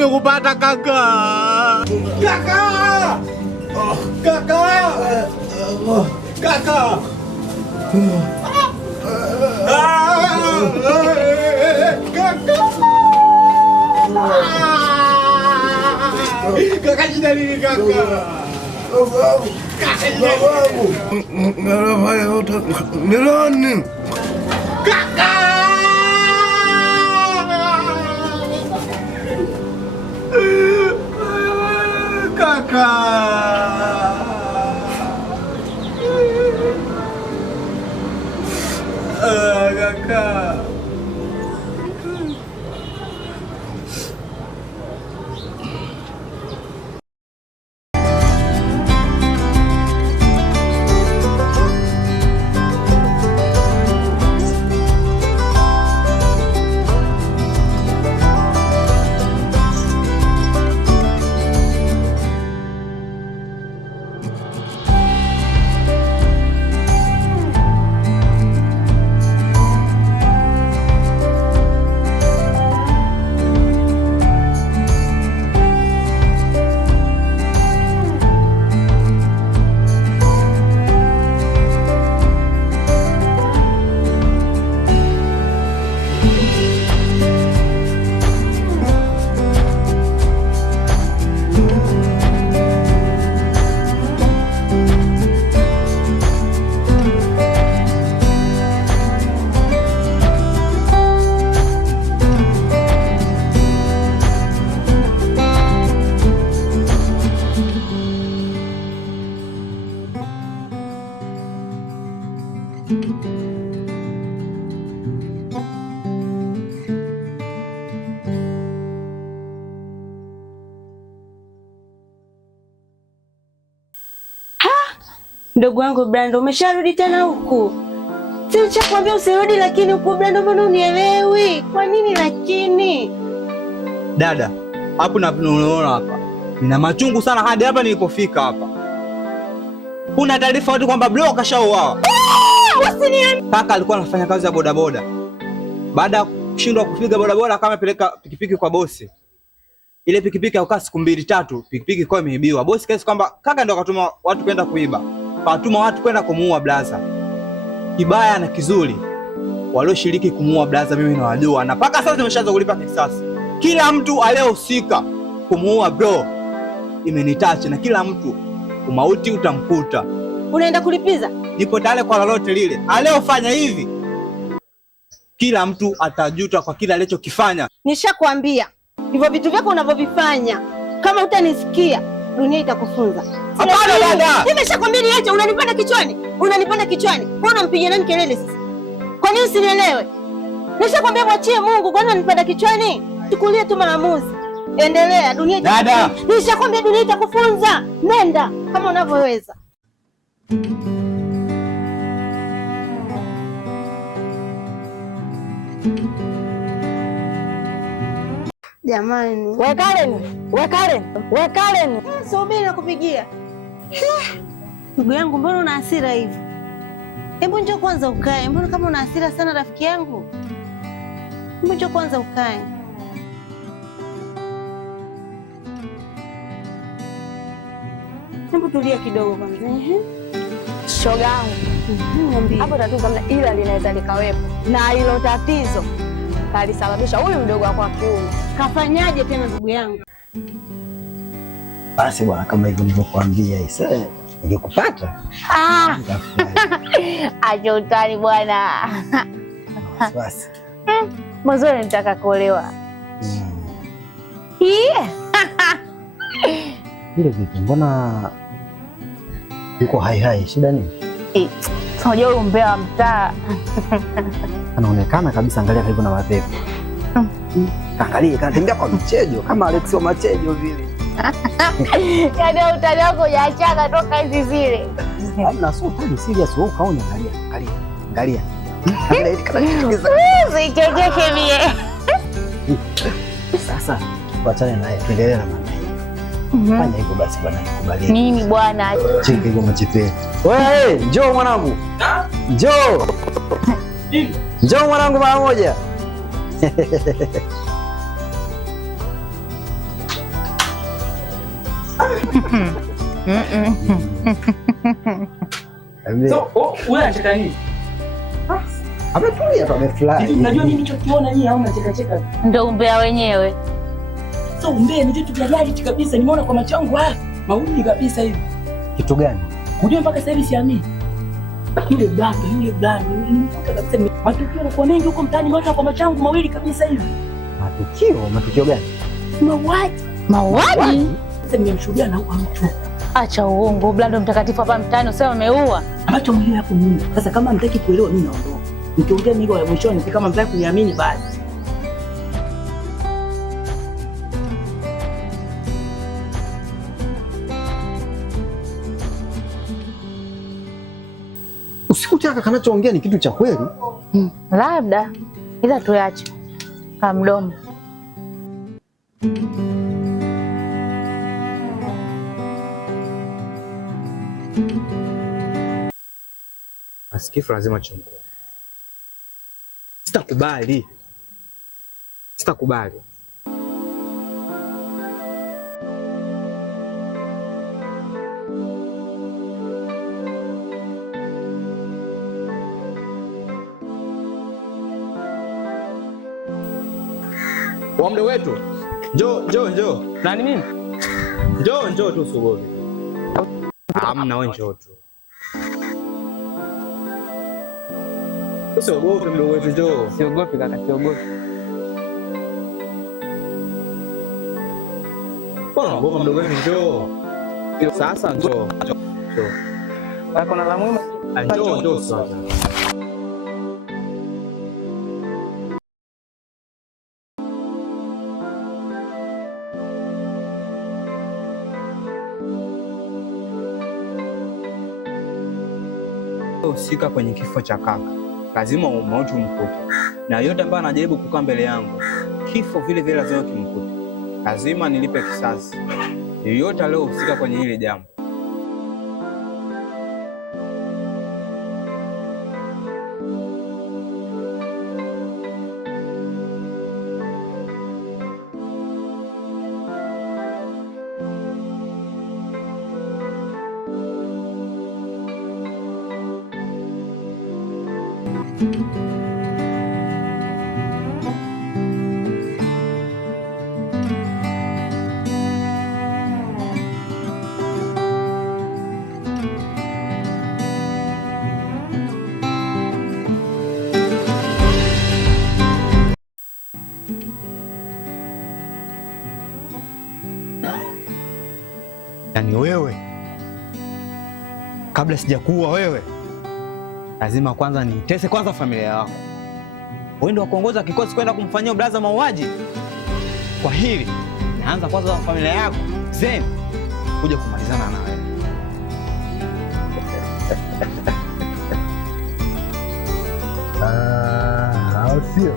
nimekupata kaka. Kaka! Kaka! Kaka! Kaka shida nini kaka? Kaka shida nini? Gharama yote nilani. Kaka! Kaka! Kaka! Ndugu wangu Brando, umesharudi tena huku? Si nilikwambia usirudi, lakini huku Brando, mbona unielewi? Kwa nini lakini? Dada, hapo unaona hapa. Nina machungu sana hadi hapa nilipofika hapa. Kuna taarifa watu kwamba Bro kashauawa. Kaka alikuwa anafanya kazi ya bodaboda. Baada ya kushindwa kupiga bodaboda kama peleka pikipiki kwa bosi. Ile pikipiki haukaa siku 2-3, pikipiki kwa imeibiwa. Bosi kaisi kwamba kaka ndio akatuma watu kwenda kuiba. Katuma watu kwenda kumuua blaza. Kibaya na kizuri, walioshiriki kumuua blaza mimi nawajua, na mpaka sasa nimeshaanza kulipa kisasi. Kila mtu aliyehusika kumuua Bro imenitacha, na kila mtu umauti utamkuta. Unaenda kulipiza? Nipo tayari kwa lolote lile. Aliyofanya hivi, kila mtu atajuta kwa kila alichokifanya. Nishakwambia hivyo vitu vyako unavyovifanya, kama utanisikia dunia itakufunza. Hapana dada. Nimeshakwambia niache, unanipanda kichwani. Unanipanda kichwani. Mbona unampigia nani kelele sasa? Kwa nini usinielewe? Nishakwambia mwachie Mungu, kwa nini unanipanda kichwani? Chukulia tu maamuzi. Endelea, dunia itakufunza. Dada, nishakwambia dunia itakufunza. Nenda kama unavyoweza. Jamani. Wekalen. Subiri nakupigia. Ndugu yangu, mbona una hasira hivi? Hebu njoo kwanza ukae. Mbona kama una hasira sana rafiki yangu? Hebu njoo kwanza ukae. Hebu tulia kidogo kwanza. Shoga yangu. Hapo tatizo kama ila linaweza likawepo. Na hilo tatizo kalisababisha huyu mdogo wako wa kiume. Kafanyaje tena ndugu yangu? Basi bwana, kama hivyo nilivyokuambia Isa, nikikupata acha utani bwana. Basi. Mwanzo nitaka kuolewa. Ile vipi, mbona yuko hai, shida nini? Unajua huyu mbea wa mtaa. Anaonekana kabisa, angalia karibu na mapepo. Angalia kanatembea kwa mchejo kama Alex wa machejo vile. Yaani utani wako hujachaka toka hizi zile. Hamna, sio utani serious, wewe ukaona, angalia. Usichekeshe mie. Sasa tuachane naye, tuendelee na mambo. Fanya hivyo basi bwana, nikubali. Nini bwana? Cheki hiyo mchipe. Wewe, njoo mwanangu. Njoo. Njoo mwanangu mara moja. Wewe unacheka nini? Ametulia tu amefurahi. Unajua nini nilichokiona nyinyi au mnacheka cheka? Ndio umbea wenyewe. So umbea ni vitu vya reality kabisa. Nimeona kwa macho yangu mawili kabisa hivi. Kitu gani? Unajua mpaka sasa hivi siamini. Yule blank. Matukio yanakuwa mengi huko mtaani, nimeona kwa macho yangu mawili kabisa hivi. Matukio gani? Mauaji? Sasa nimemshuhudia na huko mtu. Acha uongo, Blando mtakatifu hapa mtaani usema ameua. Acha mlio hapo nini? Sasa kama mtaki kuelewa mimi naondoka. Nikiongea mimi wa mwishoni kama mtaki kuniamini basi. Usikutaka kanachoongea ni kitu cha kweli. Labda ila tuache kama mdomo. Asikifu lazima chungu. Sitakubali. Wamde wetu. Njoo. Nani mimi? Njoo tu usiogope. Hamna wewe njoo tu. Usiogope mdogo wetu njoo. Siogopi kaka, siogopi. Mbona mdogo wetu njoo. Sasa njoo. Wako na la muhimu? Njoo sasa. Husika kwenye kifo cha kaka, lazima umauti umkute, na yote ambayo anajaribu kukaa mbele yangu, kifo vile vile lazima kimkute. Lazima nilipe kisasi yoyote aliyohusika kwenye hili jambo. Yaani wewe kabla sijakuua wewe, lazima kwanza nitese kwanza familia yako. Wewe ndio kuongoza kikosi kwenda kumfanyia blaza mauaji. Kwa hili naanza kwanza familia yako, then kuja kumalizana na wewe. Au sio?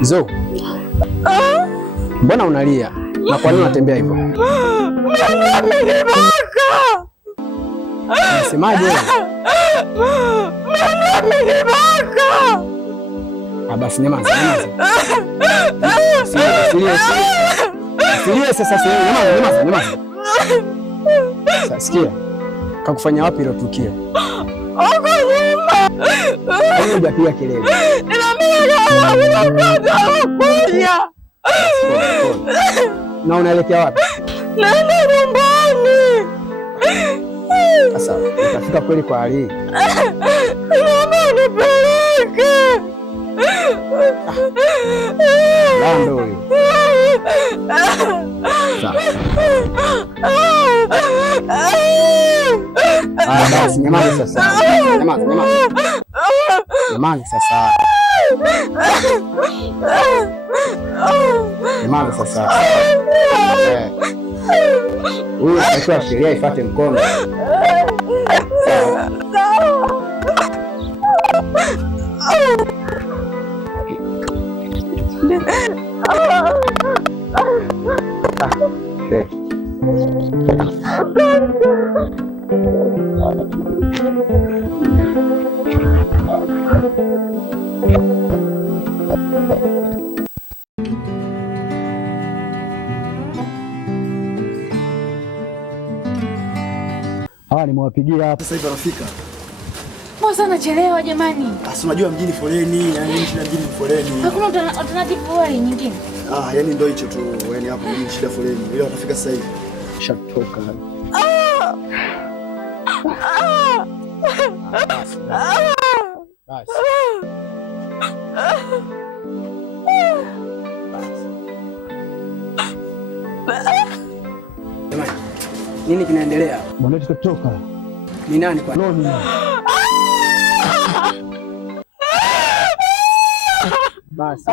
Zo, mbona unalia? Na kwa nini unatembea hivyo? Unasemaje? Basi nyamaza, Silia sasa, nyamaza. Sasa sikia. Kakufanya wapi hilo tukio? Hujapiga kelele. Na unaelekea wapi? Naenda nyumbani. Sasa utafika kweli kwa hali hii? Naomba nipeleke. Lando huyo. Basi nyamaza sasa. Nyamaza sasa. Huyu atakiwa sheria ifuate mkono. Hawa nimewapigia hapa. Sasa hivi anafika. Mbona anachelewa jamani? Asi unajua mjini foleni, yani shida mjini foleni. Hakuna alternative way nyingine. Yani ndio hicho tu, yani hapo mjini shida foleni. Ile watafika sasa hivi. Shatoka. Basi. Jamani, nini kinaendelea? Mbona tutatoka? Ni nani kwa nini? Basi.